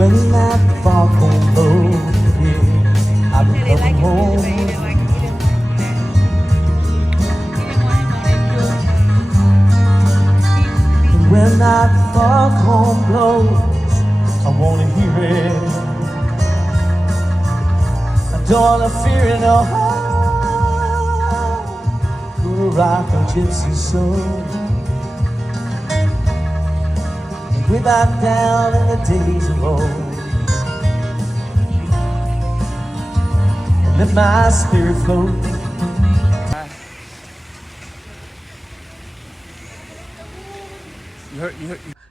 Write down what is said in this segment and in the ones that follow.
When that foghorn blows, yeah, I'll be coming home. And when that foghorn blows, I wanna hear it. I don't wanna fear it no more. Gonna rock a gypsy soul. Way back down in the days of old, and let my spirit float.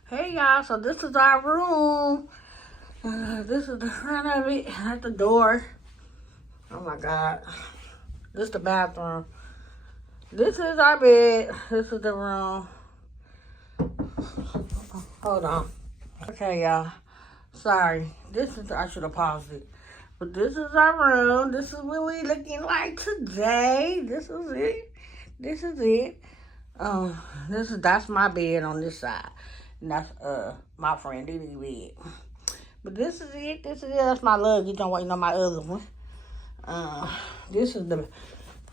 Hey y'all, so this is our room. This is the front of it at the door. Oh my God. This is the bathroom. This is our bed. This is the room. Hold on. Okay, y'all. Sorry. I should have paused it. But this is our room. This is what we looking like today. This is it. This is it. That's my bed on this side. And that's my friend Diddy's bed. But this is it. That's my luggage. Don't wait on my other one. This is the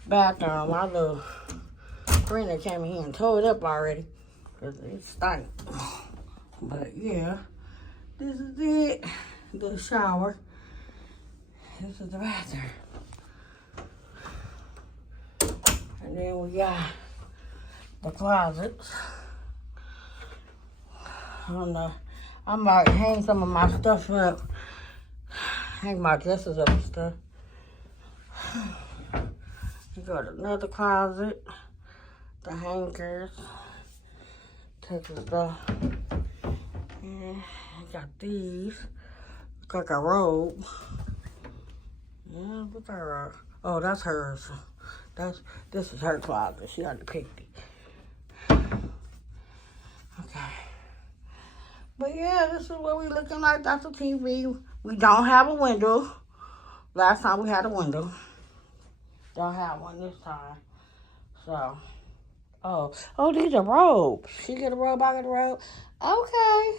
bathroom. My little friend that came in here and tore it up already. Cause it stank. But yeah, this is it. The shower. This is the bathroom. And then we got the closets. I don't know. I might hang some of my stuff up. Hang my dresses up and stuff. You got another closet. The hangers. Take the stuff. And I got these. It's like a robe. Yeah, what's her? Oh, that's hers. This is her closet. She already picked it. Okay. But yeah, this is what we looking like. That's a TV. We don't have a window. Last time we had a window. Don't have one this time. So, oh, these are robes. She get a robe, I get a robe. Okay.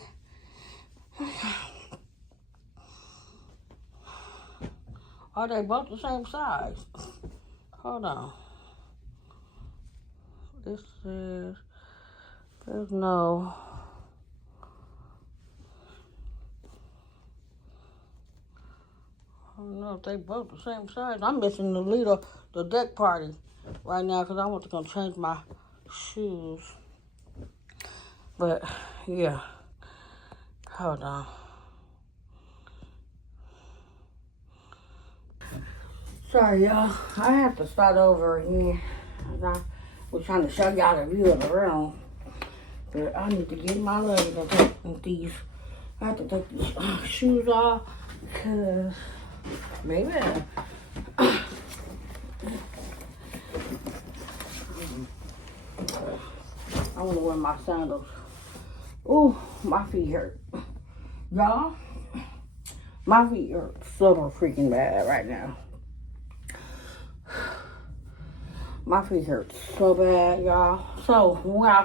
Are they both the same size? Hold on. There's no. I don't know if they both the same size. I'm missing the deck party right now because I want to go change my shoes. But yeah, hold on. Sorry, y'all. I have to start over again. I was trying to show y'all the view of the room. But I need to get my luggage and take these. I have to take these shoes off because maybe I want to wear my sandals. Ooh, my feet hurt. Y'all, my feet are super freaking bad right now. My feet hurt so bad, y'all. So when I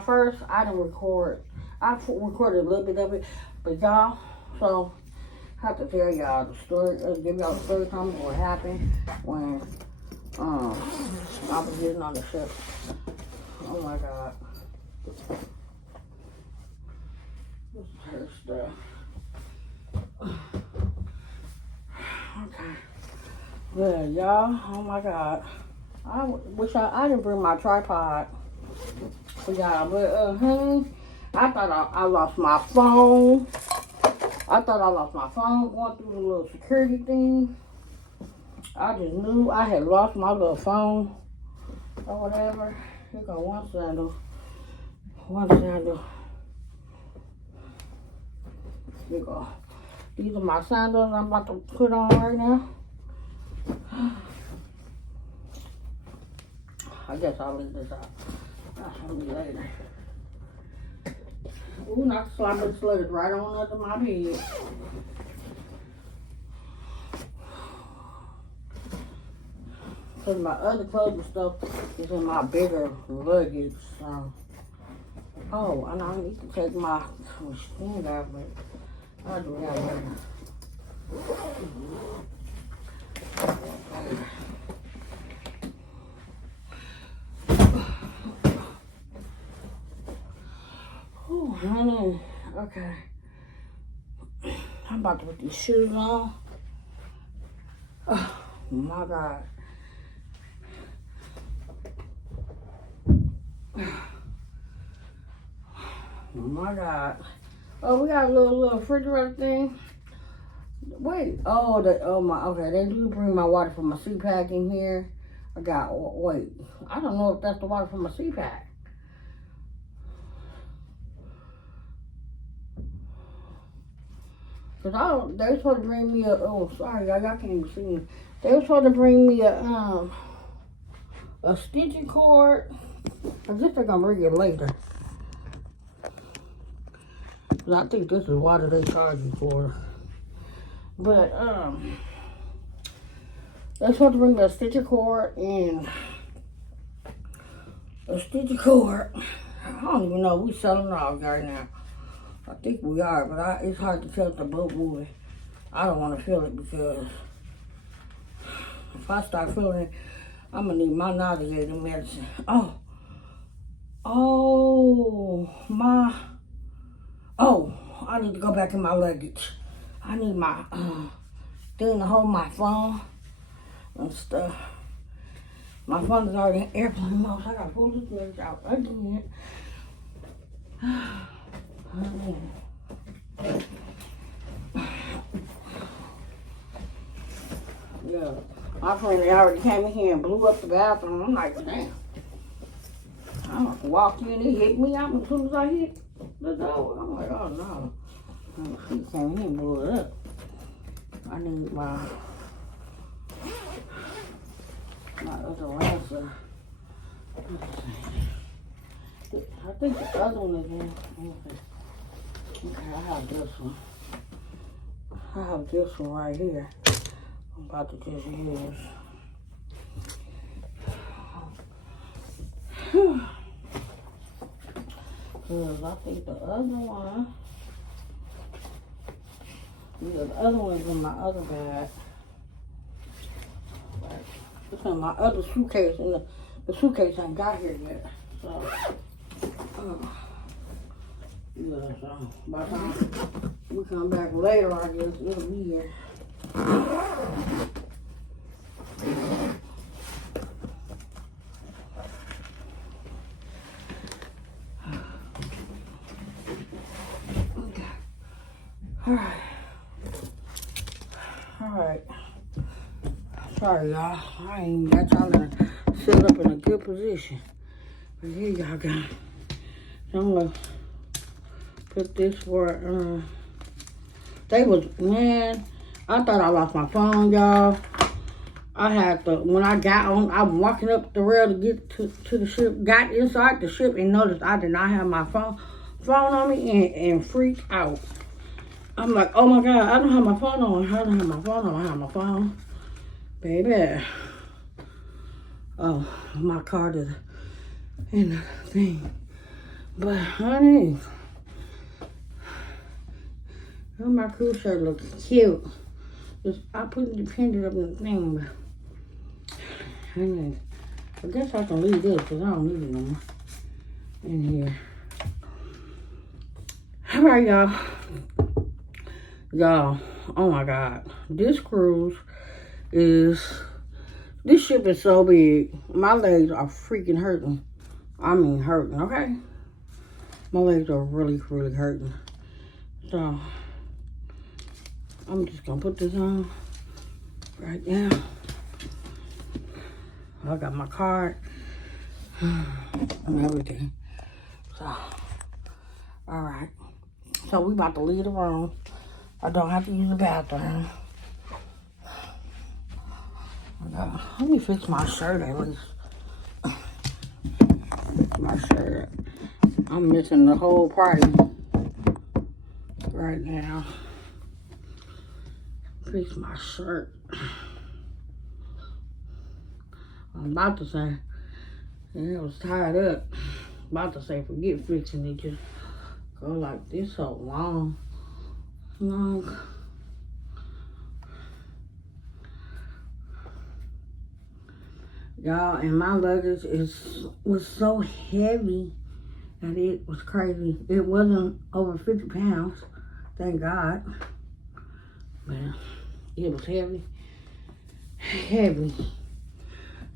didn't record. I recorded a little bit of it, but y'all, so I have to tell y'all the story, give y'all the story time what happened when I was getting on the ship. Oh my God. This is her stuff. Okay. Good, y'all. Oh my God. I wish I didn't bring my tripod for y'all, but I thought I lost my phone. going through the little security thing. I just knew I had lost my little phone or whatever. Here go one sandal. Here go. These are my sandals I'm about to put on right now. I guess I'll leave this out. That's gonna be later. Ooh, not slide the slugs right on under my bed. Because my other clothes and stuff is in my bigger luggage. So. Oh, and I need to take my stand out, but I'll do that later. Oh, honey. Okay. I'm about to put these shoes on. Oh, my God. Oh, my God. Oh, we got a little refrigerator thing. Wait. Okay. They do bring my water from my CPAC in here. Wait. I don't know if that's the water from my CPAC. Cause they were supposed to bring me sorry, y'all can't even see me. They were supposed to bring me a stitching cord. I guess they're gonna bring it later. Cause I think this is water they charge you for. But they're supposed to bring me a stitching cord and a stitching cord. I don't even know. We selling dogs right now. I think we are, but it's hard to tell if the boat moving. I don't want to feel it because if I start feeling it, I'm going to need my nauseating medicine. Oh, I need to go back in my luggage. I need my thing to hold my phone and stuff. My phone is already in airplane mode, so I got to pull this luggage out again. Yeah, my friend already came in here and blew up the bathroom. I'm like, damn. I walked in, he hit me out as soon as I hit the door. I'm like, oh no. He came in and blew it up. I need my other razor. I think the other one is in. Okay, I have this one. I have this one right here. I'm about to just use. Because I think the other one, the other one's in my other bag. It's in my other suitcase, and the suitcase ain't got here yet. So, yeah, so by the time we come back later, I guess it'll be here. Alright. Sorry, y'all. I ain't got y'all to set up in a good position. But here y'all go. So I'm gonna put this for, man, I thought I lost my phone, y'all. When I got on, I was walking up the rail to get to the ship, got inside the ship and noticed I did not have my phone on me and freaked out. I'm like, oh my God, I don't have my phone on. I don't have my phone on. I have my phone. Baby. Oh, my card is in the thing. But honey, my cruise shirt looks cute. I put the pendant up in the thing, but honey, I guess I can leave this because I don't need it no more in here. All right, y'all. Y'all, oh my God. This ship is so big. My legs are freaking hurting. I mean hurting, okay? My legs are really, really hurting. So, I'm just gonna put this on right now. I got my card and everything. So, all right. So we about to leave the room. I don't have to use the bathroom. Let me fix my shirt at least. Fix my shirt. I'm missing the whole party right now. Fix my shirt. I'm about to say, it was tied up. About to say, forget fixing it. Just go like this so long. Y'all, and my luggage was so heavy that it was crazy. It wasn't over 50 pounds, thank God. But it was heavy. Heavy.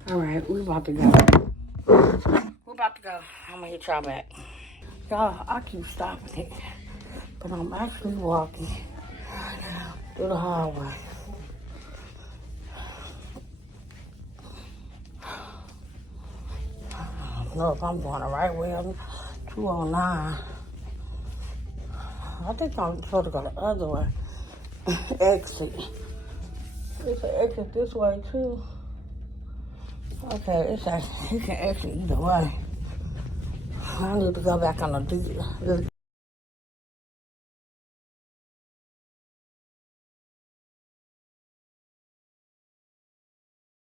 Alright, we're about to go. We're about to go. I'm gonna hit y'all back. Y'all, I keep stopping it. But I'm actually walking through the hallway. I don't know if I'm going the right way. I'm 209. I think I'm supposed to go the other way. Exit. There's an exit this way too. Okay, you can exit either way. I need to go back on the